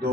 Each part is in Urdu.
2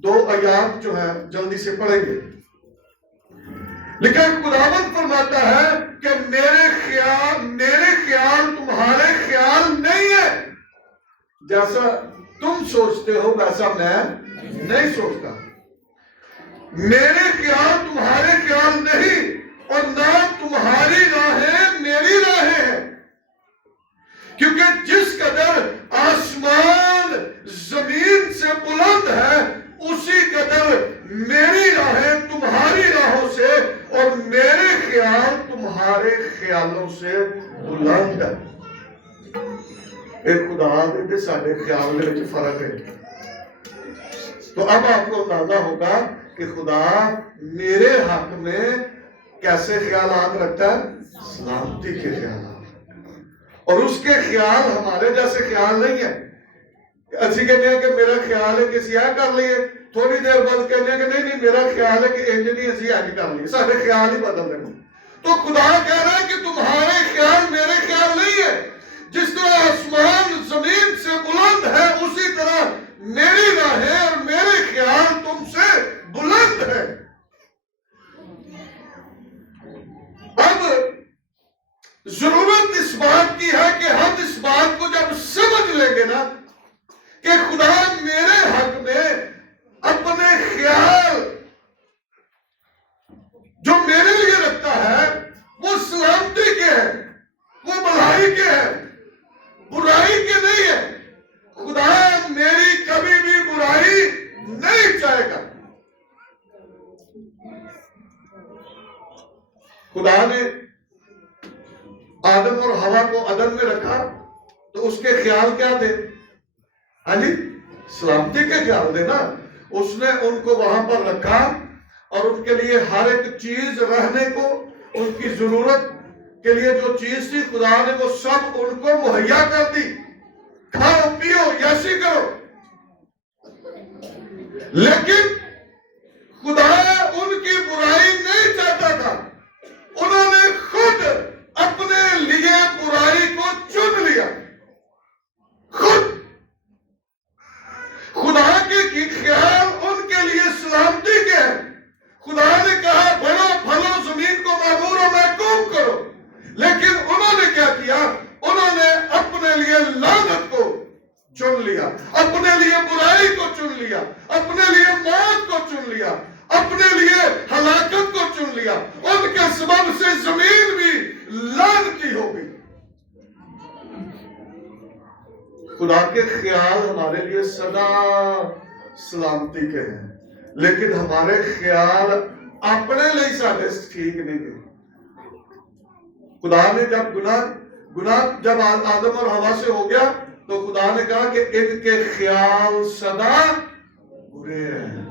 دو آیات جو ہیں جلدی سے پڑھیں گے. لیکن خداوند فرماتا ہے کہ میرے خیال تمہارے خیال نہیں ہے. جیسا تم سوچتے ہو ویسا میں نہیں سوچتا. میرے خیال تمہارے خیال نہیں اور نہ تمہاری راہیں میری راہیں ہیں. کیونکہ جس قدر آسمان زمین سے بلند ہے اسی قدر میری راہیں تمہاری راہوں سے اور میرے خیال تمہارے خیالوں سے بلند ہے. ایک خدا دے سارے خیال دے وچ فرق ہے. تو اب آپ کو اندازہ ہوگا کہ خدا میرے حق میں کیسے خیالات رکھتا ہے؟ سلامتی کے خیالات. اور اس کے خیال ہمارے جیسے خیال نہیں ہے. اسی کہتے ہیں کہ میرا خیال ہے کہ سیاہ کر لیے, تھوڑی دیر بعد کہتے ہیں کہ نہیں میرا خیال ہے کہ انج نہیں سیاہ نہیں کر لیے. سارے خیال ہی بدل رہے ہیں. تو خدا کہہ رہا ہے کہ تمہارے خیال میرے خیال نہیں ہے. جس طرح آسمان زمین سے بلند ہے اسی طرح میری راہیں اور میرے خیال تم سے بلند ہے. اب ضرورت اس بات کی ہے کہ ہم اس بات کو جب سمجھ لیں گے نا کہ خدا میرے حق میں اپنے خیال جو میرے لیے رکھتا ہے وہ سلامتی کے ہیں, وہ بھلائی کے ہیں, برائی کے نہیں ہے. خدا میری کبھی بھی برائی نہیں چاہے گا. خدا نے آدم اور ہوا کو عدن میں رکھا تو اس کے خیال کیا تھے؟ ہاں جی, سلامتی کے خیال تھے نا. اس نے ان کو وہاں پر رکھا اور ان کے لیے ہر ایک چیز رہنے کو, ان کی ضرورت کے لیے جو چیز تھی خدا نے وہ سب ان کو مہیا کر دی. کھاؤ پیو یسی کرو. لیکن خدا ان کی برائی نہیں چاہتا تھا. انہوں نے خود اپنے لیے برائی کو چن لیا. خود خدا کے خیال ان کے لیے سلامتی کے ہیں. خدا نے کہا بڑھو پھلو زمین کو معمور و محکوم کرو. لیکن انہوں نے کیا کیا؟ انہوں نے اپنے لیے لعنت کو چن لیا, اپنے لیے برائی کو چن لیا, اپنے لیے موت کو چن لیا, اپنے لیے ہلاکت کو چن لیا. ان کے سبب سے زمین بھی لعنتی ہو گئی. خدا کے خیال ہمارے لیے سدا سلامتی کے ہیں, لیکن ہمارے خیال اپنے لیے سارے ٹھیک نہیں ہیں. خدا نے جب گناہ جب آدم اور ہوا سے ہو گیا تو خدا نے کہا کہ ان کے خیال سدا برے ہیں.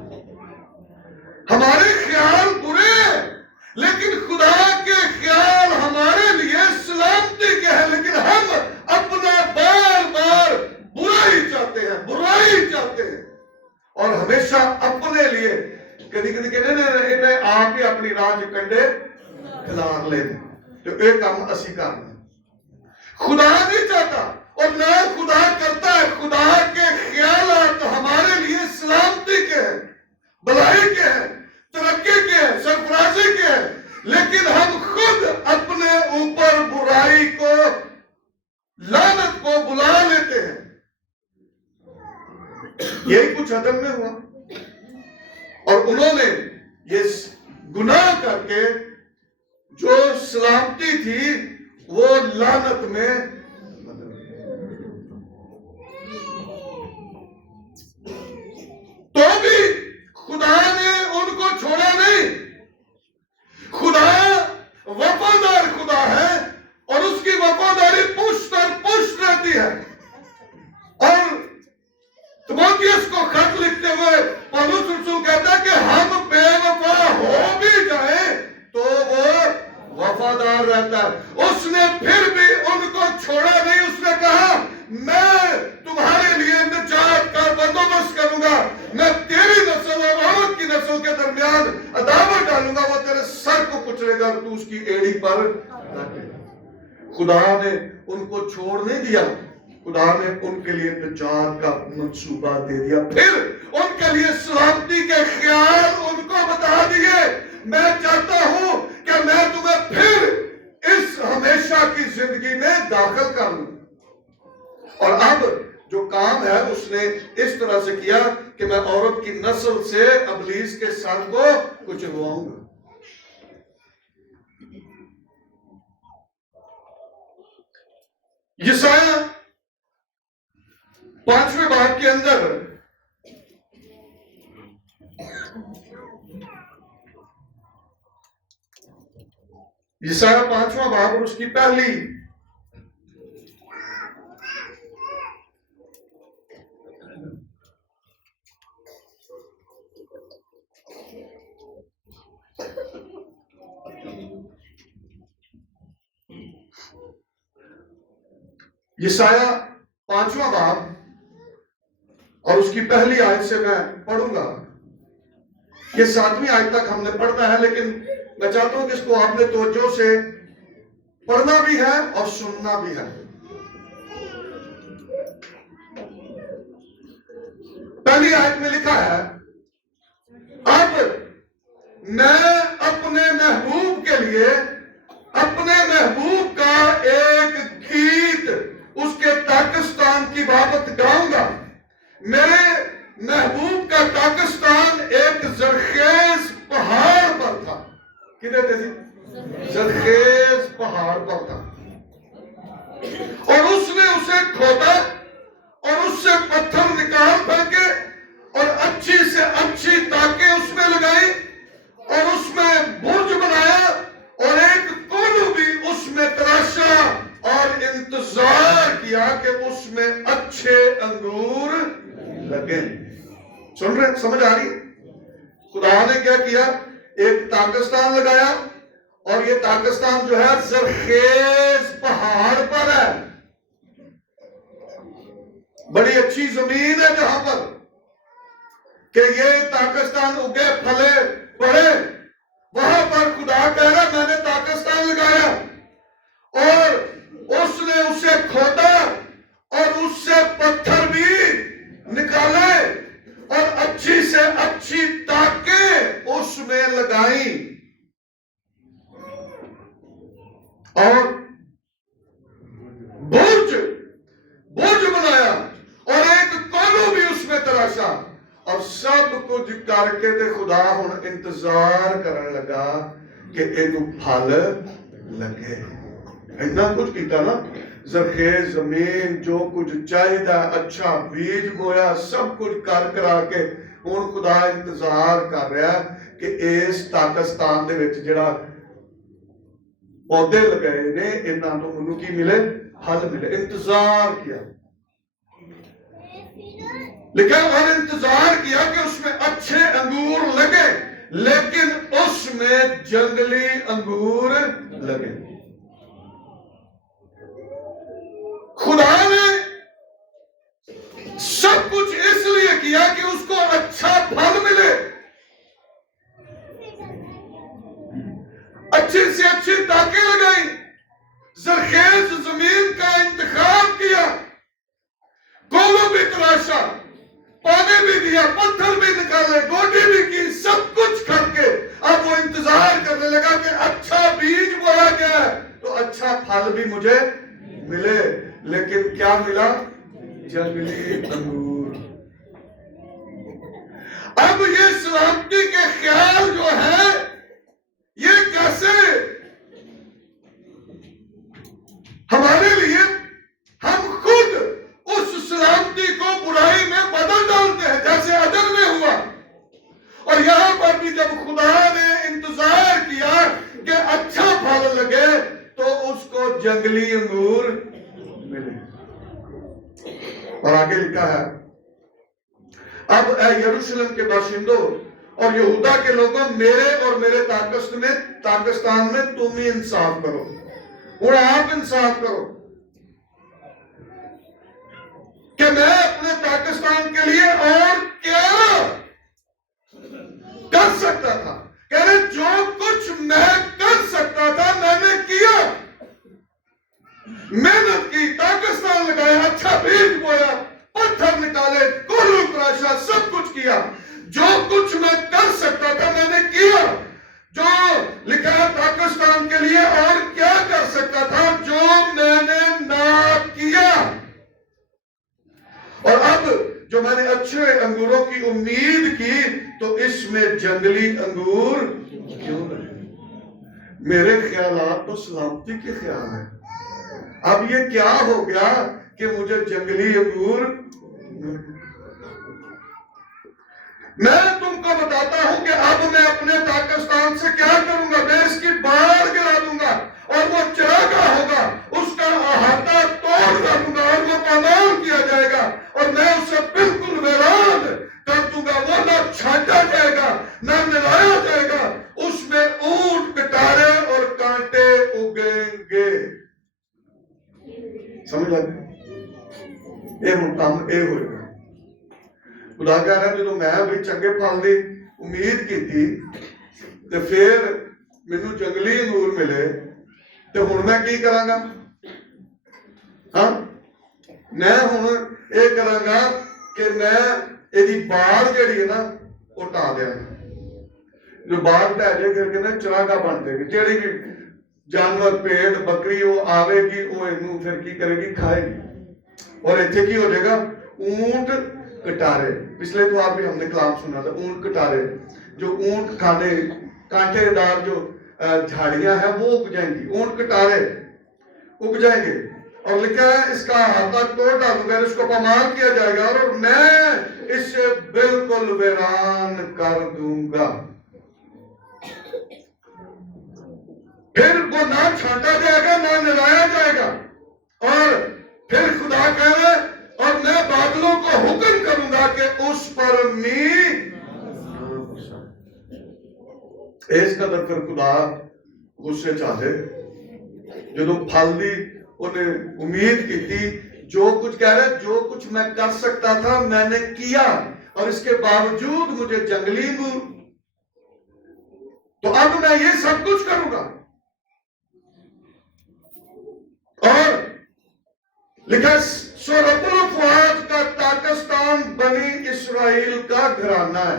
ہمارے خیال برے ہیں لیکن خدا کے خیال ہمارے لیے سلامتی کے ہیں. لیکن ہم اپنا بار بار برائی چاہتے ہیں, برائی چاہتے ہیں اور ہمیشہ اپنے لیے کدی کہنے انہیں آپ ہی اپنی راہ کنڈے کھلار لے دیں تو ایک کام اسی کرنا. خدا نہیں چاہتا اور نہ خدا کرتا ہے. خدا کے خیالات ہمارے لیے سلامتی کے ہیں, بھلائی کے ہیں, ترقی کے ہیں, سرفرازی کے ہیں. لیکن ہم خود اپنے اوپر برائی کو, لعنت کو بلا لیتے ہیں. یہی کچھ عدم میں ہوا اور انہوں نے یہ گناہ کر کے جو سلامتی تھی وہ لعنت میں بدل گئی. تو بھی خدا نے ان کو چھوڑا نہیں. خدا وفادار خدا ہے اور اس کی وفاداری پشت اور پشت رہتی ہے. اور تimotheus کو خط لکھتے ہوئے پولس رسول کہتا ہے کہ ہم بے وفا ہو بھی جائیں تو وہ وفادار رہتا ہے. اس نے پھر بھی ان کو چھوڑا نہیں. اس نے کہا میں تمہارے لیے نجات کا بندوبست کروں گا, میں تیری نسل اور عورت کی نسل کے درمیان عداوت ڈالوں گا, وہ تیرے سر کو کچلے گا اور تو اس کی ایڑی پر رکھے گا. خدا نے ان کو چھوڑ نہیں دیا, خدا نے ان کے لیے نجات کا منصوبہ دے دیا، پھر ان کے لیے سلامتی کے خیال ان کو بتا دیے، میں چاہتا ہوں کہ میں تمہیں پھر اس ہمیشہ کی زندگی میں داخل کر لوں۔ اور اب جو کام ہے اس نے اس طرح سے کیا کہ میں عورت کی نسل سے ابلیس کے سر کو کچلواؤں گا۔ یسایہ 5ویں باب کے اندر یسایہ 5واں باب اور اس کی پہلی یسایہ 5واں باب اور اس کی پہلی آیت سے میں پڑھوں گا۔ یہ 7ویں آیت تک ہم نے پڑھنا ہے، لیکن میں چاہتا ہوں کہ اس کو آپ نے توجہ سے پڑھنا بھی ہے اور سننا بھی ہے۔ پہلی آیت میں لکھا ہے، اب میں اپنے محبوب کے لیے اپنے محبوب کا ایک گیت اس کے پاکستان کی بابت گاؤں گا۔ میرے محبوب کا پاکستان ایک زرخیز پہاڑ پر تھا۔ کدھر تھی؟ زرخیز پہاڑ پر تھا، اور اس نے اسے کھودا اور اس سے پتھر نکال پھینکے اور اچھی سے اچھی تاکیں اس میں لگائی اور اس میں برج بنایا اور ایک کولو بھی اس میں تراشا اور انتظار کیا کہ اس میں اچھے انگور لگے۔ سن رہے؟ سمجھ آ رہی؟ خدا نے کیا کیا؟ ایک پاکستان لگایا، اور یہ پاکستان جو ہے زرخیز پہاڑ پر ہے، بڑی اچھی زمین ہے جہاں پر کہ یہ پاکستان اگے پھلے بڑھے، وہاں پر خدا کہہ رہا میں نے پاکستان لگایا اور اس نے اسے کھودا اور اس سے پتھر بھی نکالے اور اچھی سے اچھی تاکیں اس میں لگائیں اور برج بنایا اور ایک کولو بھی اس میں تراشا، اور سب کچھ کر کے تے خدا ہن انتظار کرنے لگا کہ ایک پھل لگے۔ اتنا کچھ کیتا نا، زرخیز زمین جو کچھ چاہیے اچھا بیج بویا، سب کچھ کر کرا کے ہن خدا انتظار کر رہا کہ اس پاکستان دے وچ جڑا پودے لگائے نے انہاں تو منوں کی ملے؟ پھل ملے۔ انتظار کیا، لیکن اور انتظار کیا کہ اس میں اچھے انگور لگے، لیکن اس میں جنگلی انگور لگے۔ خدا نے سب کچھ اس لیے کیا کہ اس کو اچھا پھل ملے، اچھی سے اچھی تاکیں لگائیں، زرخیز زمین کا انتخاب کیا، کولو بھی تراشا، پانی بھی دیا، پتھر بھی نکالے، گوڈی بھی کی، سب کچھ کر کے اب وہ انتظار کرنے لگا کہ اچھا بیج بویا گیا ہے تو اچھا پھل بھی مجھے ملے، لیکن کیا ملا؟ جنگلی انگور۔ اب یہ سلامتی کے خیال جو ہے یہ کیسے ہمارے لیے ہم خود اس سلامتی کو برائی میں بدل ڈالتے ہیں، جیسے عدن میں ہوا، اور یہاں پر بھی جب خدا نے انتظار کیا کہ اچھا پھل لگے تو اس کو جنگلی انگور ملے۔ اور آگے لکھا ہے، اب اے یروشلم کے باشندوں اور یہودا کے لوگوں، میرے اور میرے پاکستان میں تم ہی انصاف کرو، اور آپ انصاف کرو کہ میں اپنے پاکستان کے لیے اور کیا کر سکتا تھا۔ کہہ رہے جو کچھ میں کر سکتا تھا میں نے کیا، محنت کی، پاکستان لگایا، اچھا میں جنگلی انگور کیوں رہے؟ میرے خیالات تو سلامتی کے خیال ہیں. اب یہ کیا ہو گیا کہ مجھے جنگلی انگور؟ میں تم کو بتاتا ہوں کہ اب میں اپنے پاکستان سے کیا کروں گا. میں اس کی باڑ گرا دوں گا اور وہ چراگاہ ہوگا, اس کا احاطہ توڑ دوں گا اور وہ پامال کیا جائے گا, اور میں اسے بالکل ویران کر دوں گا. وہ نہ چھانٹا جائے گا نہ ملایا جائے گا. اس میں اونٹ, کٹارے اور کانٹے اگیں گے. سمجھ لگا؟ یہ مقام اے ہوئے گا. خدا کہہ رہا ہے جدو میں بھی چنگے پھل دی امید کی تھی تو پھر مینوں جنگلی انگور ملے تو ہن میں کی کراں گا؟ ہاں میں ہن یہ کراں گا کہ میں ایدی باڑ جڑی ہے نا وہ ٹا دیاں گا. جو باڑ ٹہ جائے پھر کہنا چراگاہ بن جائے گی. جڑی بھی جانور, پیڑ, بکری وہ آوے گی وہ اینوں پھر کی کرے گی؟ کھائے گی. اور ایتھے کی ہو جائے گا؟ اونٹ, کٹارے. پچھلے اتوار بھی ہم نے کلام سنا تھا. اونٹ, کٹارے, جو اونٹ کھانے کانٹے دار جو جھاڑیاں ہیں وہ اگ جائیں گی. اونٹ, کٹارے اگ جائیں گے. اور لکھا ہے اس کا احاطہ توڑ ڈالوں گا, اس کو پامال کیا جائے گا اور میں اسے بالکل ویران کر دوں گا. پھر وہ نہ چھانٹا جائے گا نہ نلایا جائے گا. اور پھر خدا کہہ رہے اور میں بادلوں کو حکم کروں گا کہ اس پر اس قدر پھر خدا غصے چاہے جدو پھل دی انہیں امید کی تھی. جو کچھ کہہ رہے جو کچھ میں کر سکتا تھا میں نے کیا, اور اس کے باوجود مجھے جنگلی انگور, تو اب میں یہ سب کچھ کروں گا. اور لکھا سو رب الافواج کا پاکستان بنی اسرائیل کا گھرانہ ہے.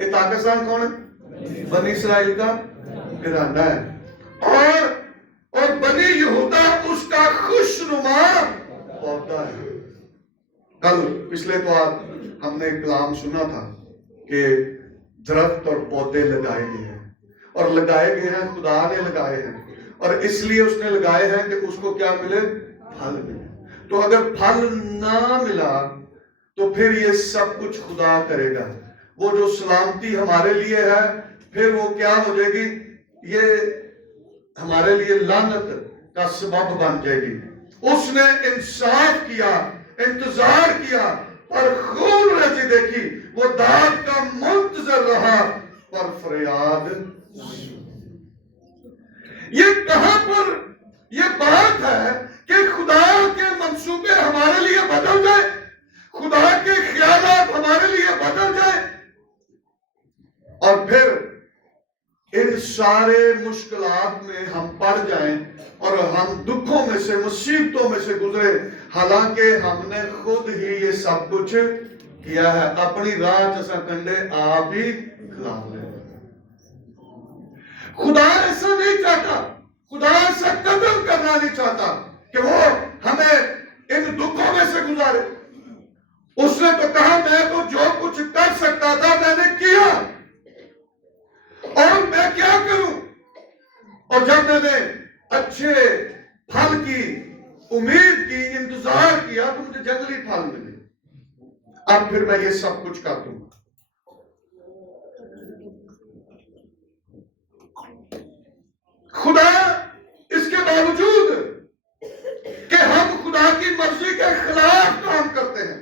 یہ پاکستان کون ہے؟ بنی اسرائیل کا گھرانہ ہے. اور بنی یہودا اس کا خوشنما پودا ہے. کل پچھلے بار ہم نے کلام سنا تھا کہ درخت اور پودے لگائے گئے ہیں, اور لگائے گئے ہیں خدا نے لگائے ہیں, اور اس لیے اس نے لگائے ہیں کہ اس کو کیا ملے؟ پھل ملے. تو اگر پھل نہ ملا تو پھر یہ سب کچھ خدا کرے گا. وہ جو سلامتی ہمارے لیے ہے پھر وہ کیا ہو جائے گی؟ یہ ہمارے لیے لعنت کا سبب بن جائے گی. اس نے انصاف کیا, انتظار کیا, پر خون رچی دیکھی. وہ داد کا منتظر رہا پر فریاد. یہ کہاں پر یہ بات ہے کہ خدا کے منصوبے ہمارے لیے بدل جائے, خدا کے خیالات ہمارے لیے بدل جائے, اور پھر ان سارے مشکلات میں ہم پڑ جائیں اور ہم دکھوں میں سے, مصیبتوں میں سے گزرے, حالانکہ ہم نے خود ہی یہ سب کچھ کیا ہے. اپنی راہ جیسا کنڈے آپ ہی کھلا لیں. خدا ایسا نہیں چاہتا, خدا ایسا قدم کرنا نہیں چاہتا کہ وہ ہمیں ان دکھوں میں سے گزارے. اس نے تو کہا میں تو جو کچھ کر سکتا تھا میں نے کیا, اور میں کیا کروں. اور جب میں نے اچھے پھل کی امید کی, انتظار کیا, تو مجھے جنگلی پھل ملے. اب پھر میں یہ سب کچھ کر دوں. خدا اس کے باوجود کہ ہم خدا کی مرضی کے خلاف کام کرتے ہیں,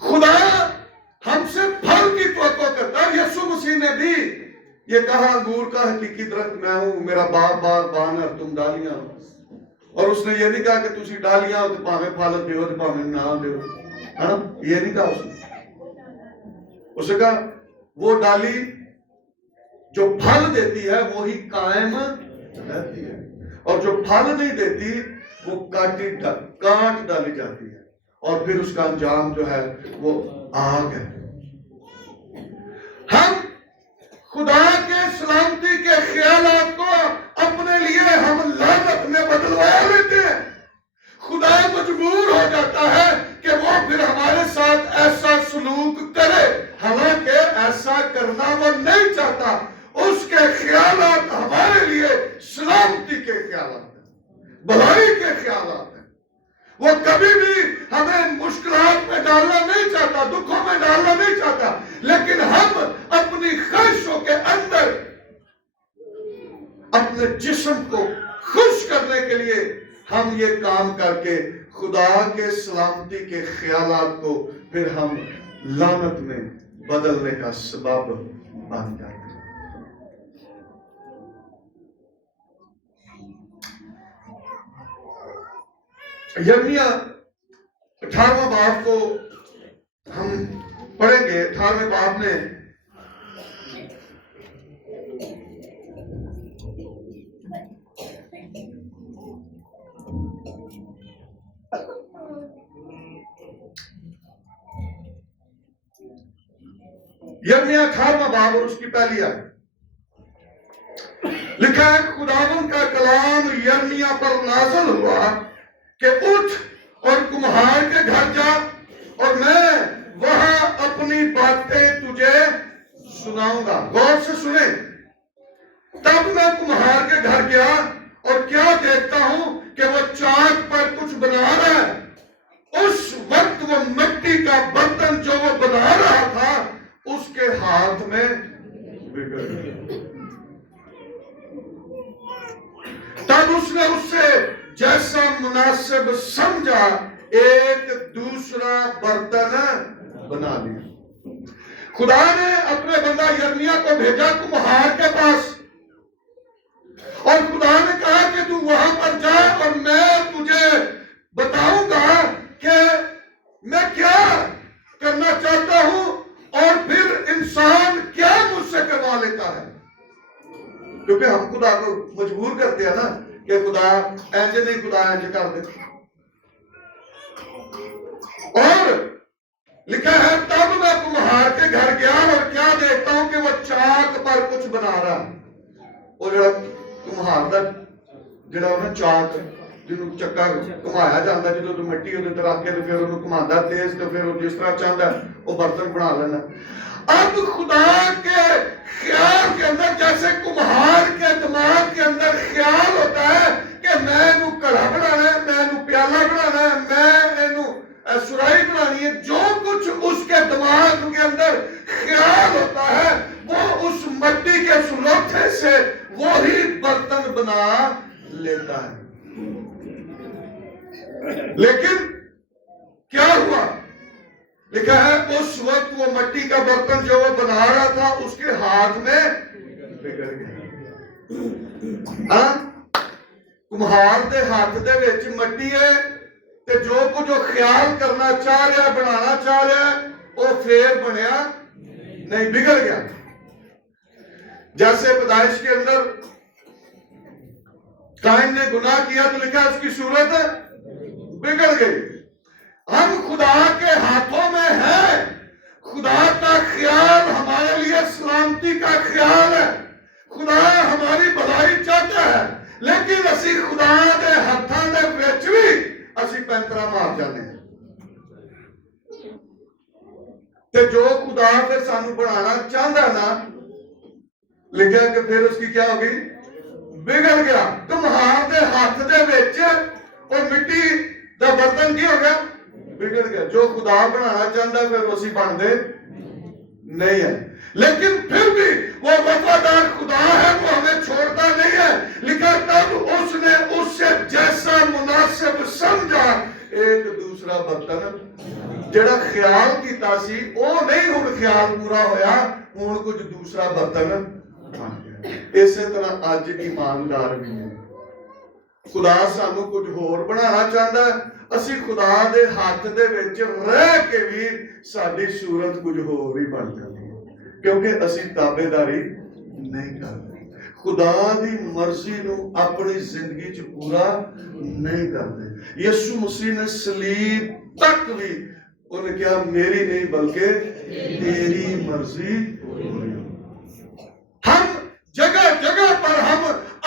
خدا ہم سے پھل کی توقع کرتا ہے. یسوع مسیح نے بھی یہ کہا انگور کا حقیقی درخت میں ہوں, میرا باپ بان اور تم ڈالیاں ہو. اور اس نے یہ نہیں کہا کہ تسی ڈالیاں ہو تو پاویں پھل دیو تو پاویں نہ دیو, ہے نا, یہ نہیں کہا اس نے. اس نے کہا وہ ڈالی جو پھل دیتی ہے وہی قائم رہتی ہے, اور جو پھل نہیں دیتی وہ کاٹ ڈالی جاتی ہے, اور پھر اس کا انجام جو ہے وہ آگ ہے. ہم خدا کے سلامتی کے خیالات کو اپنے لیے ہم لعنت میں بدلوا لیتے ہیں. خدا مجبور ہو جاتا ہے کہ وہ پھر ہمارے ساتھ ایسا سلوک کرے. حالانکہ ایسا کرنا وہ نہیں چاہتا. اس کے خیالات ہمارے لیے سلامتی کے خیالات ہیں، بھلائی کے خیالات ہیں. وہ کبھی بھی ہمیں مشکلات میں ڈالنا نہیں چاہتا، دکھوں میں ڈالنا نہیں چاہتا، لیکن ہم اپنی خواہشوں کے اندر اپنے جسم کو خوش کرنے کے لیے ہم یہ کام کر کے خدا کے سلامتی کے خیالات کو پھر ہم لعنت میں بدلنے کا سبب بن جاتے ہیں. یرمیہ 18واں باب کو ہم پڑھیں گے. 18ویں باب میں یرمیہ 18واں باب اور اس کی پہلی آیت لکھا ہے، خداوند کا کلام یرمیہ پر نازل ہوا کہ اٹھ اور کمہار کے گھر جا اور میں وہاں اپنی باتیں تجھے سناؤں گا. غور سے سنیں. تب میں کمہار کے گھر گیا اور کیا دیکھتا ہوں کہ وہ چاک پر کچھ بنا رہا ہے. اس وقت وہ مٹی کا برتن جو وہ بنا رہا تھا اس کے ہاتھ میں بگڑ گیا. تب اس نے اس سے جیسا مناسب سمجھا ایک دوسرا برتن بنا لیا. خدا نے اپنے بندہ یرمیہ کو بھیجا کمہار کے پاس اور خدا نے کہا کہ تو وہاں پر جا اور میں تجھے بتاؤں گا کہ میں کیا کرنا چاہتا ہوں اور پھر انسان کیا مجھ سے کروا لیتا ہے. کیونکہ ہم خدا کو مجبور کرتے ہیں نا کہ خدا ایسے نہیں، خدا ایسے کر دے. اور لکھا ہے تب میں کمہار کے گھر گیا اور کیا دیکھتا ہوں کہ وہ چاک پر کچھ بنا رہا. اور جڑا کمہار دا جڑا انہیں چاک جنہوں چکا کمایا جاتا ہے، جدو مٹی ہوتے رکھ کے پھر انہوں کماندا تیز تو پھر وہ جس طرح چاہتا ہے وہ برتن بنا لینا. اب خدا کے خیال کے اندر جیسے کمہار کے دماغ کے اندر خیال ہوتا ہے کہ میں نو کڑا بنانا ہے، میں نو پیالہ بنانا ہے، میں نو سرائی بنانی ہے، جو کچھ اس کے دماغ کے اندر خیال ہوتا ہے وہ اس مٹی کے سلوٹے سے وہی برتن بنا لیتا ہے. لیکن کیا ہوا؟ لکھا ہے اس وقت وہ مٹی کا برتن جو وہ بنا رہا تھا اس کے ہاتھ میں بگڑ گیا. کمہار دے ہاتھ دے وچ مٹی ہے تے جو کچھ وہ خیال کرنا چاہ رہا ہے، بنانا چاہ رہا ہے، وہ پھر بنیا نہیں، بگڑ گیا. جیسے پیدائش کے اندر قائن نے گناہ کیا تو لکھا اس کی صورت بگڑ گئی. ہم خدا کے ہاتھوں میں ہیں. خدا کا خیال ہمارے لیے سلامتی کا خیال ہے. خدا ہماری بھلائی چاہتا ہے، لیکن اسی خدا دے ہاتھاں دے وچ بھی اسی پینترا مار جانے ہیں. تے جو خدا پھر سانو بنانا چاہتا نا، لکھا کہ پھر اس کی کیا ہوگی؟ بگڑ گیا. کمہار دے ہاتھ دے وچ اور مٹی دا برتن کی ہو گیا؟ بگڑ گیا. جو خدا بنانا چاہتا ہے پھر اسی بن دے نہیں ہے. لیکن پھر بھی وہ وفادار خدا ہے، وہ ہمیں چھوڑتا نہیں ہے. لکھا تب اس نے اس سے جیسا مناسب سمجھا ایک دوسرا برتن. جڑا خیال کی تاسی وہ نہیں ہوں خیال پورا ہویا، ہوں کچھ دوسرا برتن. اسی طرح آج ایماندار بھی ہیں. خدا سانو کچھ ہور بنانا چاہتا ہے، اسی خدا دے ہاتھ دے وچ رہ کے بھی ساری صورت کچھ ہور ہی بن جاتی ہے، کیونکہ اسی تابعداری نہیں کرتے. خدا دی مرضی نو اپنی زندگی چ پورا نہیں کرتے. یسوع مسیح نے صلیب تک بھی انہیں کہا میری نہیں بلکہ تیری مرضی پوری. ہم جگہ جگہ پر ہم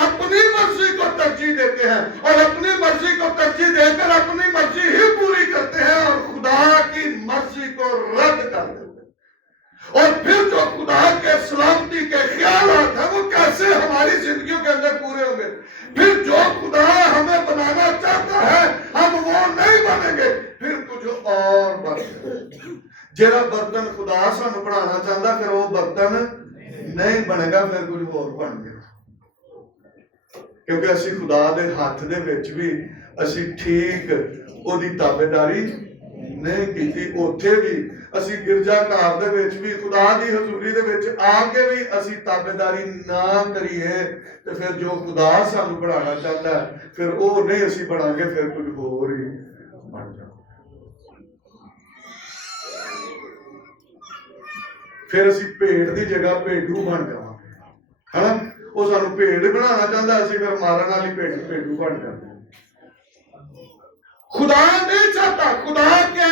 اپنی مرضی کو ترجیح دیتے ہیں اور اپنی مرضی کو ترجیح دے کر اپنی مرضی ہی پوری کرتے ہیں اور خدا کی مرضی کو رد کر دیتے ہیں. خدا سانو بنانا چاہتا پھر وہ برتن نہیں بنے گا، پھر کچھ اور بن گیا، کیونکہ اسی خدا دے ہاتھ دے وچ بھی اسی ٹھیک او دی تابعداری نہیں کیتی، اوتھے بھی اسی گرجا گھر دے وچ بھی خدا دی حضوری دے وچ آ کے بھی اسی تابعداری نہ کریے تے پھر جو خدا سانو بنانا چاہتا ہے پھر او نہیں اسی بنا گے، پھر کچھ ہور ہی بن جائے، پھر اسی پیڑ دی جگہ پیڈو بن جاواں گے، ہے نا؟ وہ سانو پیڑ بنانا چاہتا ہے، اسی پھر مارن والی پیڈو بن جاتے ہیں۔ خدا نہیں چاہتا، خدا کے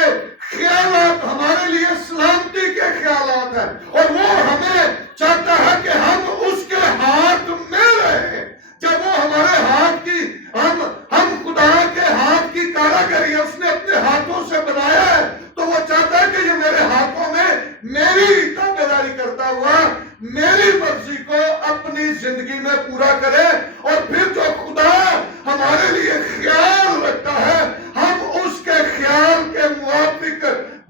خیالات ہمارے لیے سلامتی کے خیالات ہیں، اور وہ ہمیں چاہتا ہے کہ ہم اس کے ہاتھ میں رہیں۔ جب وہ ہمارے ہاتھ کی ہم خدا کے ہاتھ کی کاراگری ہے، اس نے اپنے ہاتھوں سے بنایا ہے، تو وہ چاہتا ہے کہ یہ میرے ہاتھوں میں میری تابعداری کرتا ہوا میری مرضی کو اپنی زندگی میں پورا کرے، اور پھر جو خدا ہمارے لیے خیال رکھتا ہے ہم اس کے خیال کے موافق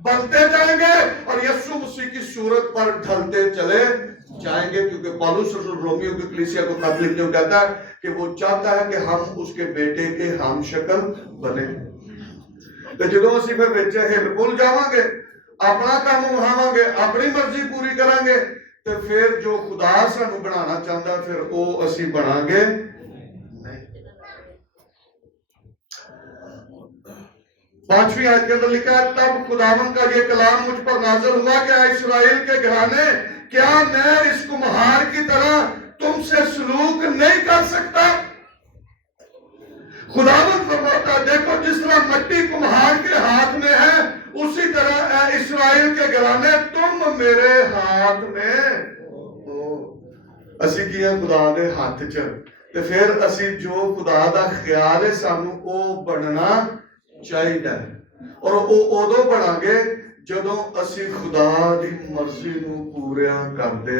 بنتے جائیں گے اور یسوع مسیح کی صورت پر ڈھلتے چلے جائیں گے، کیونکہ پالوس رسول رومیو کی کلیسیا کو خط لکھتے ہوئے کہتا ہے کہ وہ چاہتا ہے کہ ہم اس کے بیٹے کے ہم شکل بنے۔ تو جدوں اسی پھر بچے ہل بھول جاواں گے، اپنا کام وہاواں گے، اپنی مرضی پوری کریں گے، تو پھر جو خدا سانو بنانا چاہتا پھر وہ اسی بنا گے نہیں۔ 5ویں آیت کے اندر لکھا ہے، تب خداوند کا یہ کلام مجھ پر نازل ہوا کہ اے اسرائیل کے گھرانے، کیا میں اس کمہار کی طرح تم سے سلوک نہیں کر سکتا؟ خداوند فرماتا ہے دیکھو جس طرح مٹی کمہار کے ہاتھ میں ہے، اسی طرح اے اسرائیل کے گھرانے تم میرے ہاتھ میں ہو۔ اسی کیا خدا دے ہاتھ چ، تے پھر اسی جو خدا دا خیال ہے سانو او بننا چاہیے، اور او ادو بنا گے جدوں اسی خدا دی مرضی نو پورا کرتے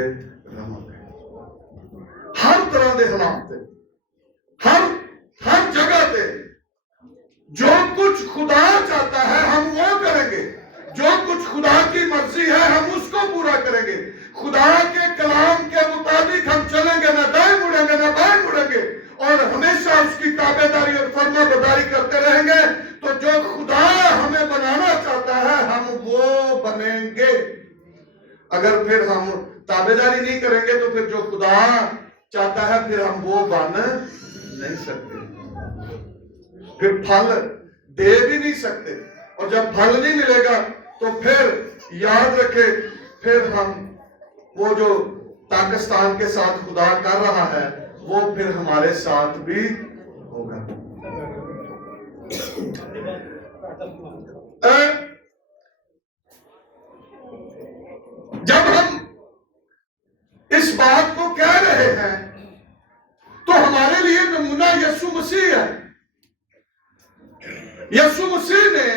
رہاں گے، ہر طرح دے حالات تے، ہر جگہ تے جو کچھ خدا چاہتا ہے ہم وہ کریں گے، جو کچھ خدا کی مرضی ہے ہم اس کو پورا کریں گے، خدا کے کلام کے مطابق ہم چلیں گے، نہ دائیں مڑیں گے نہ بائیں مڑیں گے، اور ہمیشہ اس کی تابعداری اور فرما برداری کرتے رہیں گے، تو جو خدا ہمیں بنانا چاہتا ہے ہم وہ بنیں گے۔ اگر پھر ہم تابعداری نہیں کریں گے تو پھر جو خدا چاہتا ہے پھر ہم وہ بن نہیں سکتے، پھر پھل دے بھی نہیں سکتے، اور جب پھل نہیں ملے گا تو پھر یاد رکھے پھر ہم وہ جو پاکستان کے ساتھ خدا کر رہا ہے وہ پھر ہمارے ساتھ بھی ہوگا۔ جب ہم اس بات کو کہہ رہے ہیں تو ہمارے لیے نمونہ یسوع مسیح ہے۔ یسوع مسیح نے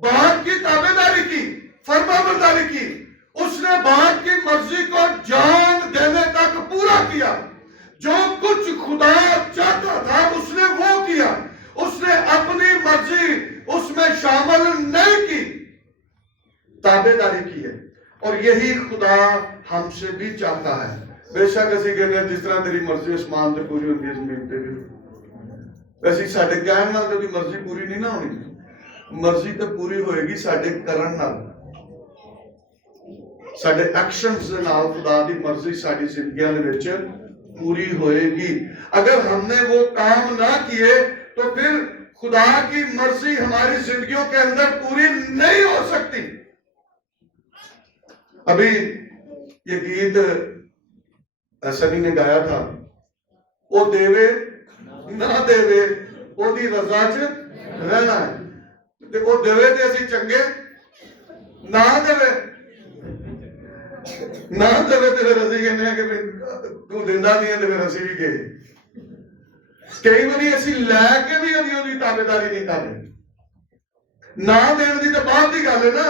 باپ کی تابعداری کی، فرما برداری کی، اس نے باپ کی مرضی کو جان دینے تک پورا کیا، جو کچھ خدا چاہتا تھا اس نے وہ کیا، اس نے اپنی مرضی اس میں شامل نہیں کی، تابعداری کی ہے، اور یہی خدا ہم سے بھی چاہتا ہے۔ بے شک اسی کہنے جس طرح تیری مرضی اسمان تے پوری ہوتی ہے زمین تے بھی، ویسے ساڈے کہن نال تے مرضی پوری نہیں نہ ہونی، مرضی تے پوری ہوئے گی ساڈے کرن نال، ساڈے ایکشنز دے نال خدا دی مرضی ساڈی زندگیاں دے وچ پوری ہوئے گی۔ اگر ہم نے وہ کام نہ کیے تو پھر خدا کی مرضی ہماری زندگیوں کے اندر پوری نہیں ہو سکتی۔ ابھی یہ گیت سنی نے گایا تھا، او دیوے نہ دیوے او دی رضا چ رہنا ہے، تے او دیوے تے اسی چنگے نہ دیوے نہ دیوے تے پھر اسی کہنے ہیں کہ تو دیندا نہیں ہے تے پھر اسی بھی گئے۔ کئی باری اسی لے کے بھی ادھی تابعداری نہیں کر رہے، نہ دین دی تے بعد دی گل ہے نا،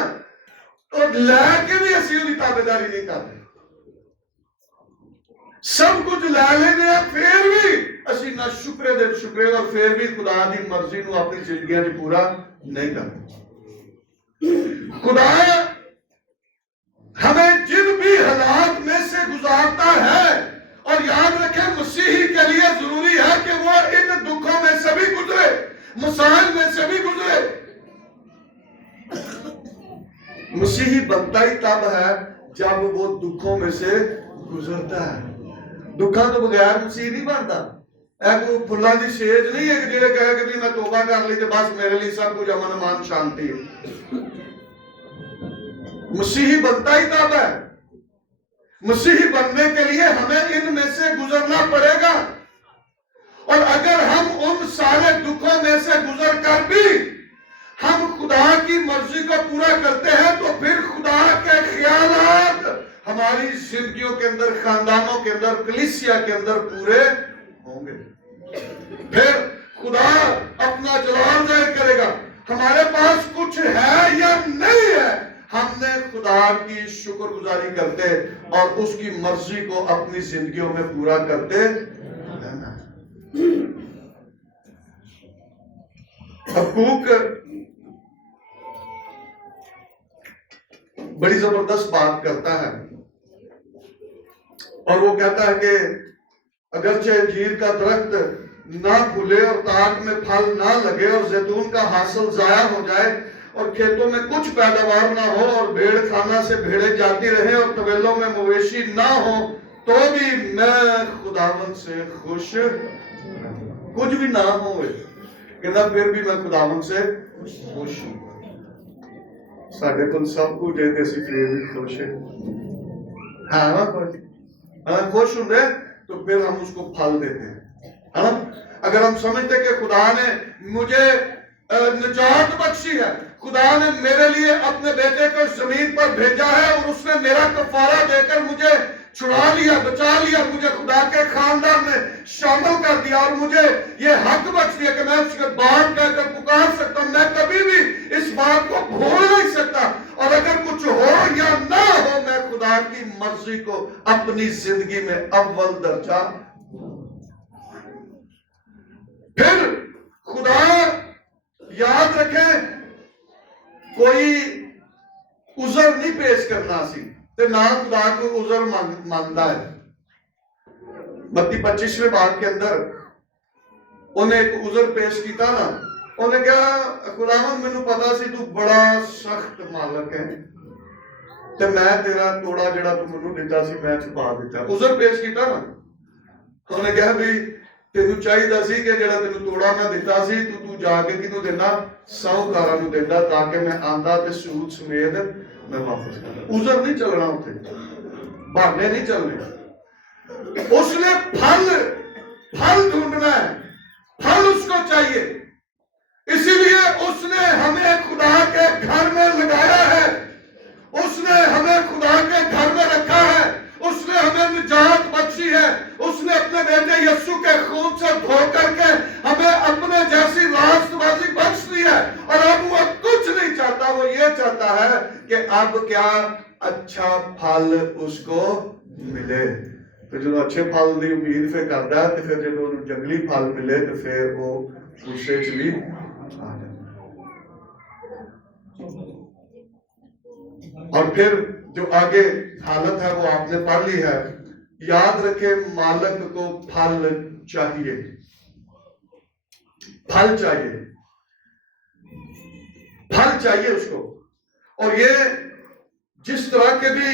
اور لے کے بھی اسی ادھی تابعداری نہیں کر رہے، سب کچھ لے لینے ہیں پھر بھی اسی نہ شکرے دے شکرے، اور پھر بھی خدا دی مرضی نو اپنی زندگیاں پورا نہیں کرتے۔ خدا گزارتا ہے. اور یاد رکھیں مسیحی کے لیے ضروری ہے کہ وہ ان دکھوں میں سے بھی گزرے, مسائل میں سے بھی گزرے. مسیحی بنتا ہی تب ہے جب وہ دکھوں میں سے گزرتا ہے. دکھاں تو بغیر مسیح نہیں بنتا. کوئی پھلاں دی سیج نہیں ہے کہ جڑے کہے کہ بھی میں توبہ کر لی تے بس میرے لیے سب کچھ امن امان شانتی ہے. مسیحی بنتا ہی تب ہے. مسیحی بننے کے لیے ہمیں ان میں سے گزرنا پڑے گا. اور اگر ہم ان سارے دکھوں میں سے گزر کر بھی ہم خدا کی مرضی کو پورا کرتے ہیں تو پھر خدا کے خیالات ہماری زندگیوں کے اندر, خاندانوں کے اندر, کلیسیا کے اندر پورے ہوں گے. پھر خدا اپنا جلال ظاہر کرے گا. ہمارے پاس کچھ ہے یا نہیں ہے, ہم نے خدا کی شکر گزاری کرتے اور اس کی مرضی کو اپنی زندگیوں میں پورا کرتے رہنا. حقوق بڑی زبردست بات کرتا ہے اور وہ کہتا ہے کہ اگرچہ انجیر کا درخت نہ پھولے اور تاک میں پھل نہ لگے اور زیتون کا حاصل ضائع ہو جائے اور کھیتوں میں کچھ پیداوار نہ ہو اور بھیڑ خانہ سے بھیڑیں جاتی رہیں اور طویلوں میں مویشی نہ ہو تو بھی میں خداوند سے خوش, کچھ بھی نہ ہوئے کہ نہ پھر بھی میں خداوند سے خوش ہوں. ساڑھے کن سب کو دیتے سی پھر بھی خوش ہے. ہاں خوش ہوں دے تو پھر ہم اس کو پھل دیتے ہیں. اگر ہم سمجھتے کہ خدا نے مجھے نجات بخشی ہے, خدا نے میرے لیے اپنے بیٹے کو زمین پر بھیجا ہے اور اس نے میرا کفارہ دے کر مجھے چھڑا لیا, بچا لیا, مجھے خدا کے خاندان میں شامل کر دیا اور مجھے یہ حق بخش دیا کہ میں اس کے باپ کہہ کر پکار سکتا ہوں, میں کبھی بھی اس بات کو بھول نہیں سکتا. اور اگر کچھ ہو یا نہ ہو میں خدا کی مرضی کو اپنی زندگی میں اول درجہ. پھر خدا یاد رکھیں کوئی عذر نہیں پیش کرنا سی تے نہ خدا کو عذر مانگتا ہے. 25ویں باب کے اندر انہیں ایک عذر پیش کیتا نا, انہیں کہا خداوند مینوں پتا سی تو بڑا سخت مالک ہے تے میں تیرا توڑا جڑا تو مینوں دیتا سی میں چھپا دیتا. عذر پیش کیتا نا, انہیں کہا بھی تینوں چاہیے سی کہ جڑا تینوں توڑا میں دیتا سی تو جا کے کینوں دینا, ساہوکاراں نوں دینا تاکہ میں آندا تے سود سمیت میں واپس کرنا. عذر نہیں چلنا اتنے, بہانے نہیں چلنے. اس نے پھل ڈھونڈنا ہے, پھل اس کو چاہیے. اسی لیے اس نے ہمیں خدا کے گھر میں لگایا ہے, اس نے ہمیں خدا کے گھر میں رکھا ہے, اس نے ہمیں نجات بخشی ہے, اس نے اپنے بیٹے یسوع کے خون سے دھو کر کے ہمیں اپنے جیسی راست بازی بخش دی ہے. اور اب وہ کچھ نہیں چاہتا, وہ یہ چاہتا ہے کہ اب کیا اچھا پھل اس کو ملے. تو جو اچھے پھل دی امید پہ کرتا ہے تو پھر جب جنگلی پھل ملے تو پھر وہ غصے چ بھی آ جاتا. اور پھر جو آگے حالت ہے وہ آپ نے پڑھ لی ہے. یاد رکھے مالک کو پھل چاہیے, پھل چاہیے, پھل چاہیے اس کو. اور یہ جس طرح کے بھی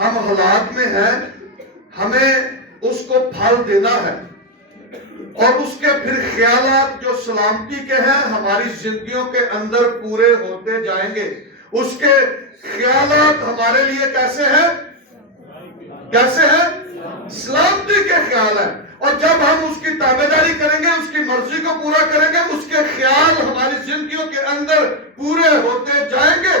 ہم حالات میں ہیں ہمیں اس کو پھل دینا ہے. اور اس کے پھر خیالات جو سلامتی کے ہیں ہماری زندگیوں کے اندر پورے ہوتے جائیں گے. اس کے خیالات ہمارے لیے کیسے ہیں, کیسے ہیں, سلامتی کے خیال ہیں. اور جب ہم اس کی تابعداری کریں گے, اس کی مرضی کو پورا کریں گے, اس کے خیال ہماری زندگیوں کے اندر پورے ہوتے جائیں گے.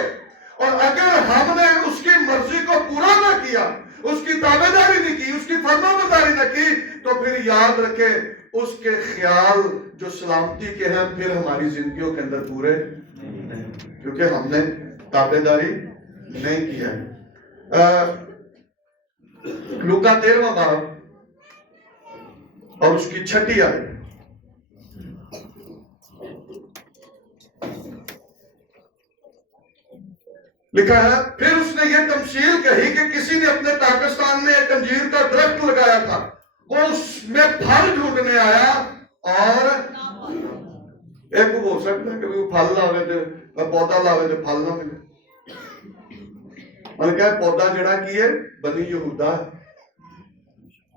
اور اگر ہم نے اس کی مرضی کو پورا نہ کیا, اس کی تابعداری نہیں کی, اس کی فرمانبرداری نہ کی, تو پھر یاد رکھے اس کے خیال جو سلامتی کے ہیں پھر ہماری زندگیوں کے اندر پورے نہیں, کیونکہ ہم نے تابعداری نہیں کی ہے. لوکا 13واں باب اور اس کی 6 آیت. لکھا ہے پھر اس نے یہ تمثیل کہی کہ کسی نے اپنے پاکستان میں ایک انجیر کا درخت لگایا تھا، وہ اس میں پھل ڈھونڈنے آیا اور ایک وہ ہو سکتا ہے کہ وہ پھل لاوے تھے، پودا لاوے تھے، پھل نہ ملے۔ اور کیا پودا جڑا کی ہے بنی یہودا ہے،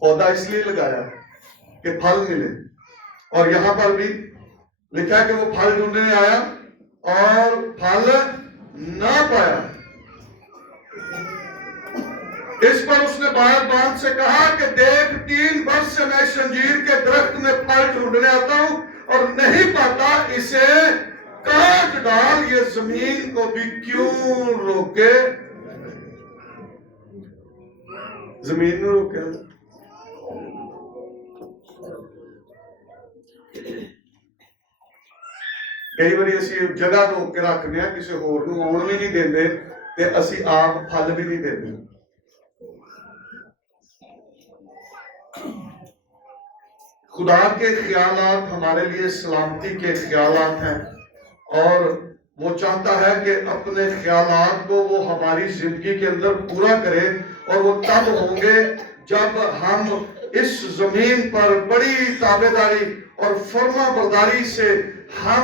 پودا اس لیے لگایا کہ پھل ملے، اور یہاں پر بھی لکھا ہے کہ وہ پھل ڈھونڈنے آیا اور پھل نہ پایا۔ اس پر اس نے باغبان سے کہا کہ دیکھ 3 برس سے میں اس انجیر کے درخت میں پھل ڈھونڈنے آتا ہوں اور نہیں پاتا، اسے کاٹ ڈال، یہ زمین کو بھی کیوں روکے، زمین نو روکے۔ کئی باری اسی جگہ روک کے رکھنے ہیں، کسی ہور نو آن بھی نہیں دیندے تے اسی آپ پھل بھی نہیں دیندے۔ خدا کے خیالات ہمارے لیے سلامتی کے خیالات ہیں، اور وہ چاہتا ہے کہ اپنے خیالات کو وہ ہماری زندگی کے اندر پورا کرے، اور وہ تب ہوں گے جب ہم اس زمین پر بڑی تابعداری اور فرما برداری سے ہم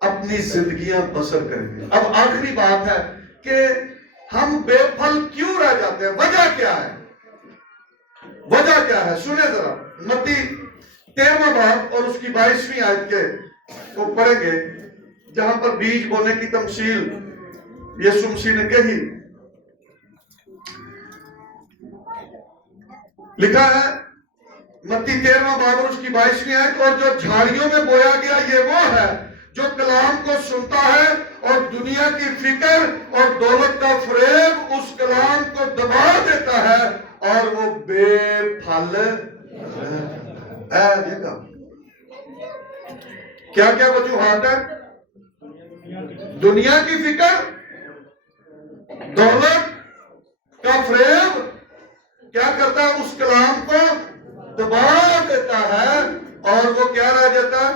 اپنی زندگیاں بسر کریں گے۔ اب آخری بات ہے کہ ہم بے پھل کیوں رہ جاتے ہیں، وجہ کیا ہے؟ وجہ کیا ہے؟ سنیں ذرا متی 13واں باب اور اس کی 22ویں آیت کے کو پڑھیں گے، جہاں پر بیج بونے کی تمثیل یسوع مسیح نے کہی۔ لکھا ہے متی 13واں باب اور اس کی 22ویں آیت، اور جو جھاڑیوں میں بویا گیا یہ وہ ہے جو کلام کو سنتا ہے اور دنیا کی فکر اور دولت کا فریب اس کلام کو دبا دیتا ہے اور وہ بے پھل ہے۔ دیکھا کیا کیا وجوہات ہے؟ دنیا کی فکر، دولت کا فریب کیا کرتا ہے؟ اس کلام کو دبا دیتا ہے اور وہ کیا رہ جاتا ہے؟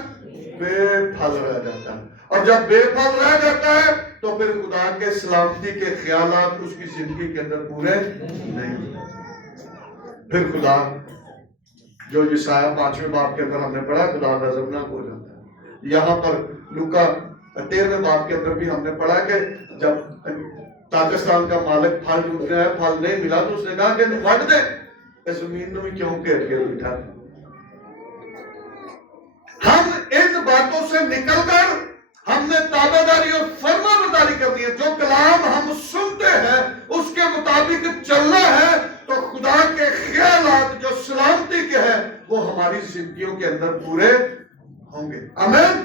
بے پھل رہ جاتا ہے۔ اور جب بے پھل رہ جاتا ہے تو پھر خدا کے سلامتی کے خیالات اس کی زندگی کے اندر پورے نہیں۔ پھر خدا جو یسایہ 5ویں باب کے اندر ہم نے پڑھا، خدا غضبناک ہو جاتا ہے۔ یہاں پر لوکا 13ویں باب کے اندر بھی ہم نے پڑھا کہ جب پاکستان کا مالک پھل ڈھونڈ رہا ہے، پھل نہیں ملا تو اس نے کہا کہ وڈ دے، اس زمین میں کیوں گھیر کے بٹھا۔ ہم ان باتوں سے نکل کر ہم نے تابعداری اور فرما برداری کرنی ہے۔ جو کلام ہم سنتے ہیں اس کے مطابق چلنا ہے تو خدا کے خیالات جو سلامتی کے ہیں وہ ہماری زندگیوں کے اندر پورے ہوں گے۔ آمین۔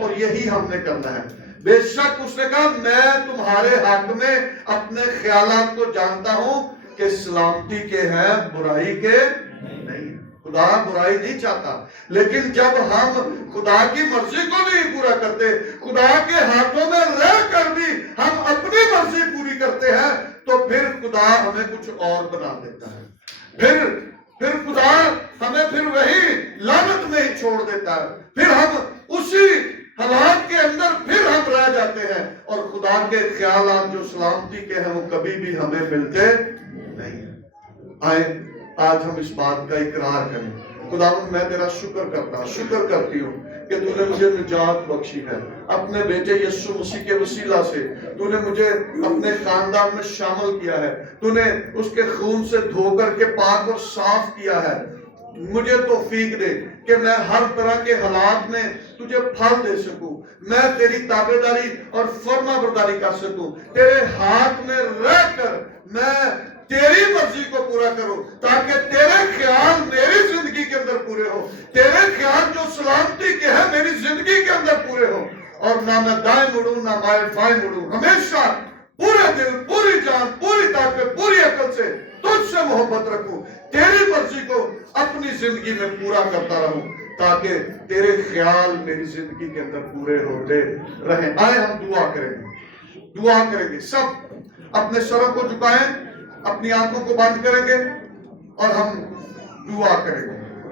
اور یہی ہم نے کرنا ہے۔ بے شک اس نے کہا میں تمہارے حق میں اپنے خیالات کو جانتا ہوں کہ سلامتی کے ہیں، برائی کے نہیں۔ خدا برائی نہیں چاہتا، لیکن جب ہم خدا کی مرضی کو نہیں پورا کرتے، خدا کے ہاتھوں میں رہ کر بھی ہم اپنی مرضی پوری کرتے ہیں تو پھر خدا ہمیں کچھ اور بنا دیتا ہے۔ پھر خدا ہمیں پھر وہی لعنت میں ہی چھوڑ دیتا ہے۔ پھر ہم اسی حالات کے اندر پھر ہم رہ جاتے ہیں، اور خدا کے خیالات جو سلامتی کے ہیں وہ کبھی بھی ہمیں ملتے نہیں ہیں۔ آئے آج ہم اس بات کا اقرار کریں۔ خداوند میں تیرا شکر کرتی ہوں کہ تو نے مجھے نجات بخشی ہے، اپنے بیٹے یسوع مسیح کے وسیلہ سے تو نے مجھے اپنے خاندان میں شامل کیا ہے، تو نے اس کے خون سے دھو کر کے پاک اور صاف کیا ہے۔ مجھے توفیق دے کہ میں ہر طرح کے حالات میں تجھے پھل دے سکوں، میں تیری تابعداری اور فرما برداری کر سکوں، تیرے ہاتھ میں رہ کر میں تیری مرضی کو پورا کرو، تاکہ تیرے خیال میری زندگی کے اندر پورے ہو، تیرے خیال جو سلامتی کے ہیں میری زندگی کے اندر پورے ہو، اور نہ میں دائیں مڑوں نہ بائیں مڑوں، ہمیشہ پورے دل، پوری جان، پوری طاقت، پوری عقل سے تجھ سے محبت رکھوں، تیری مرضی کو اپنی زندگی میں پورا کرتا رہوں، تاکہ تیرے خیال میری زندگی کے اندر پورے ہوتے رہیں۔ آئے ہم دعا کریں گے، سب اپنے سروں کو جھکائیں، اپنی آنکھوں کو بند کریں گے اور ہم دعا کریں گے۔